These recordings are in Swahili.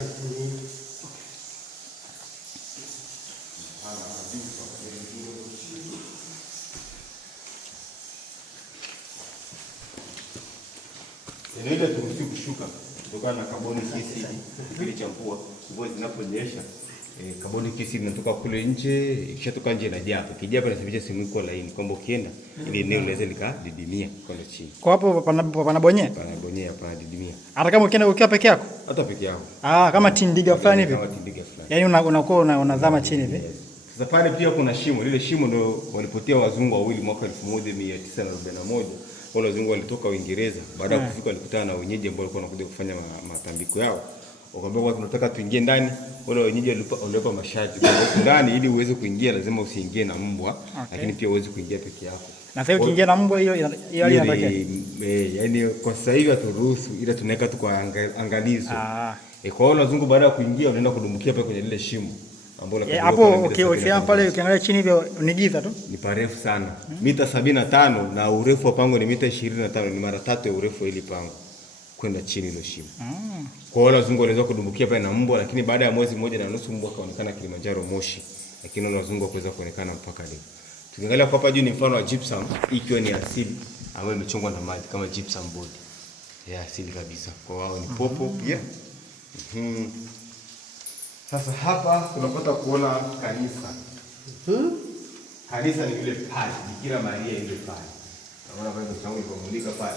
Eneo hili turuhusi kushuka kutokana na carbonic acid. Kipindi cha mvua zinaponyesha, carbonic acid inatoka kule nje, ikishatoka nje inajaa hapa. Ikijaa hapa inasababisha sehemu iko laini, kwamba ukienda ile eneo linaweza likadidimia kwenda chini. Kwa hapo panabonyea? Panabonyea, panadidimia. Hata kama ukienda ukiwa peke yako? Hata peke yako. Kama tindiga fulani hivi. Kama tindiga fulani. Yaani unakuwa unazama chini hivi. Sasa pale pia kuna shimo. Lile shimo ndio walipotea wazungu wawili mwaka 1941. Wale wazungu walitoka Uingereza, baada ya kufika walikutana na wenyeji ambao walikuwa wanakuja kufanya matambiko yao. Wakaambia kwa tunataka tuingie ndani. Wale wenyeji walipa masharti kwa ndani, ili uweze kuingia lazima usiingie na mbwa, lakini pia uweze kuingia peke yako. Na sasa ukiingia na mbwa hiyo hali inatokea. Yaani kwa sasa hivi haturuhusu, ila tunaweka tu kwa angalizo. Kwa wale wazungu baada ya kuingia wanaenda kudumbukia pale kwenye lile shimo. Hapo ukiangalia pale, ukiangalia chini hivyo ni giza tu. Ni parefu sana. Mita 75 na urefu wa pango ni mita 25, ni mara 3 ya urefu wa ile pango kwenda chini ile shimo. Kwa wale wazungu wanaweza kudumbukia pale na mbwa, lakini baada ya mwezi mmoja na nusu mbwa kaonekana Kilimanjaro Moshi, lakini wale wazungu hawakuweza kuonekana mpaka leo. Tukiangalia kwa hapa juu ni mfano wa gypsum, ikiwa ni asili ambayo imechongwa na maji kama gypsum board. Ya asili kabisa. Kwa wao ni popo pia. Sasa hapa tunapata kuona kanisa. Kanisa ni vile pale, Bikira Maria ile pale. Unaona pale mchango ilipomulika pale.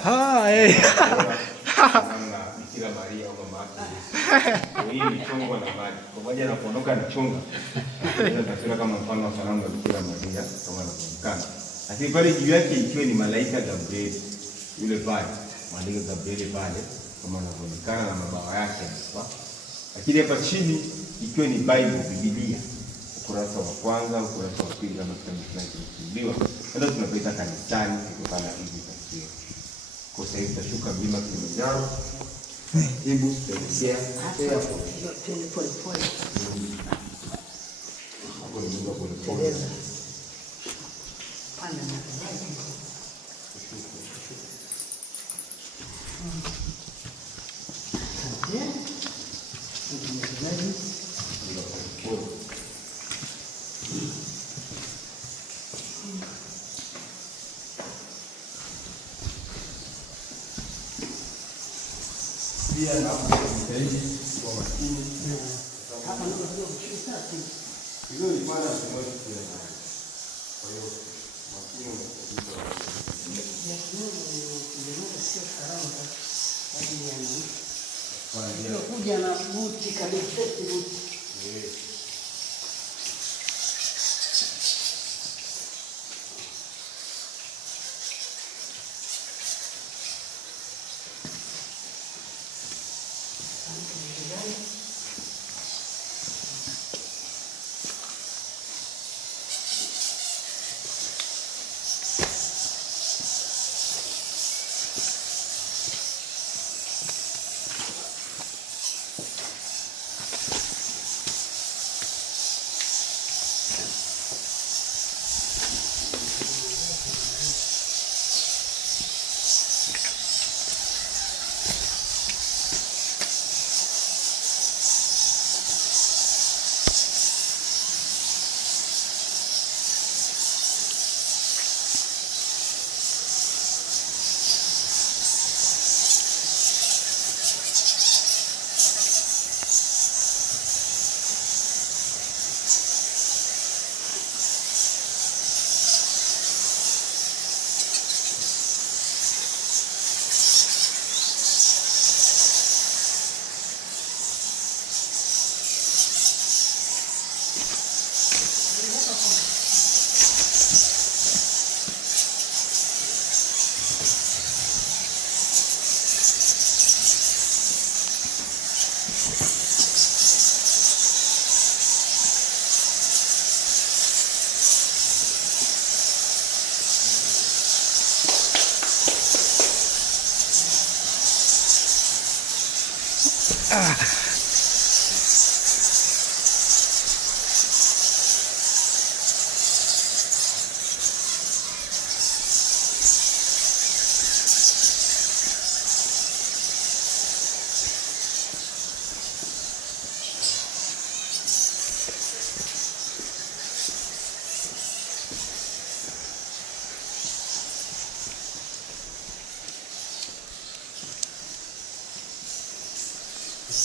Unaona Bikira Maria au mama yake. Hii ni chongo na maji. Pamoja na kuondoka ni chonga. Ndio taswira kama mfano wa sanamu ya Bikira Maria kama anaonekana. Lakini pale juu yake ikiwa ni malaika Gabriel. Yule pale, malaika Gabriel pale kama anaonekana na mabawa yake hapa. Lakini hapa chini ikiwa ni Bible, Biblia, ukurasa wa kwanza, ukurasa wa pili, kama kitabu kinachofunguliwa. Ndio tunapoita kanisani kutokana na hizi tafsiri. Kwa sasa hivi tutashuka mlima Kilimanjaro. Hebu tuelekea hapo. Pole pole. Hapo ni ndio pole pole. Panda na pia na kujitahidi kwa makini. Hapa ndio kushika hiyo ni mara ya kwanza tena. Kwa hiyo makini unatakiwa sio karama bali kuja na buti kabisa buti.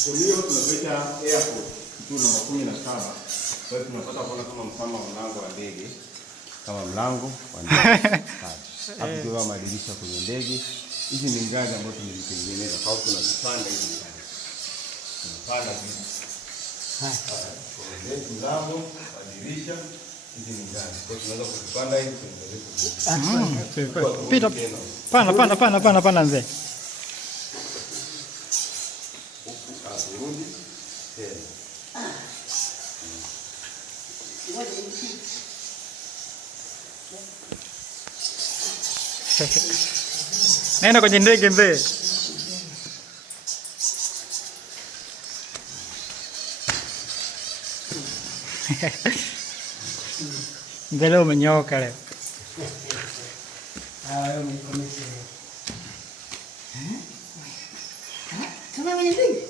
Hiyo tunaita airport, kituo namba 17. Kwa hiyo tunapata kuona kama mfano wa mlango wa ndege, kama mlango wa ndege. Hapo ndio madirisha kwenye ndege. Hizi ni ngazi ambazo tumezitengeneza. Kwa hiyo tunazipanda hizi ngazi. Tunapanda hizi. Mlango, madirisha, hizi ni ngazi. Kwa hiyo tunaweza kuzipanda hizi kwenye pita. Pana mzee. Nenda kwenye ndege mzee. Mzee leo umenyoka leo. Tuna kwenye ndege?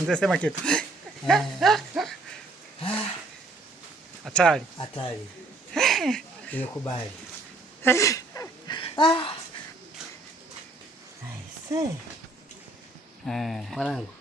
Mzee sema kitu. Hatari. Hatari. Nimekubali. Aise. Mwanangu.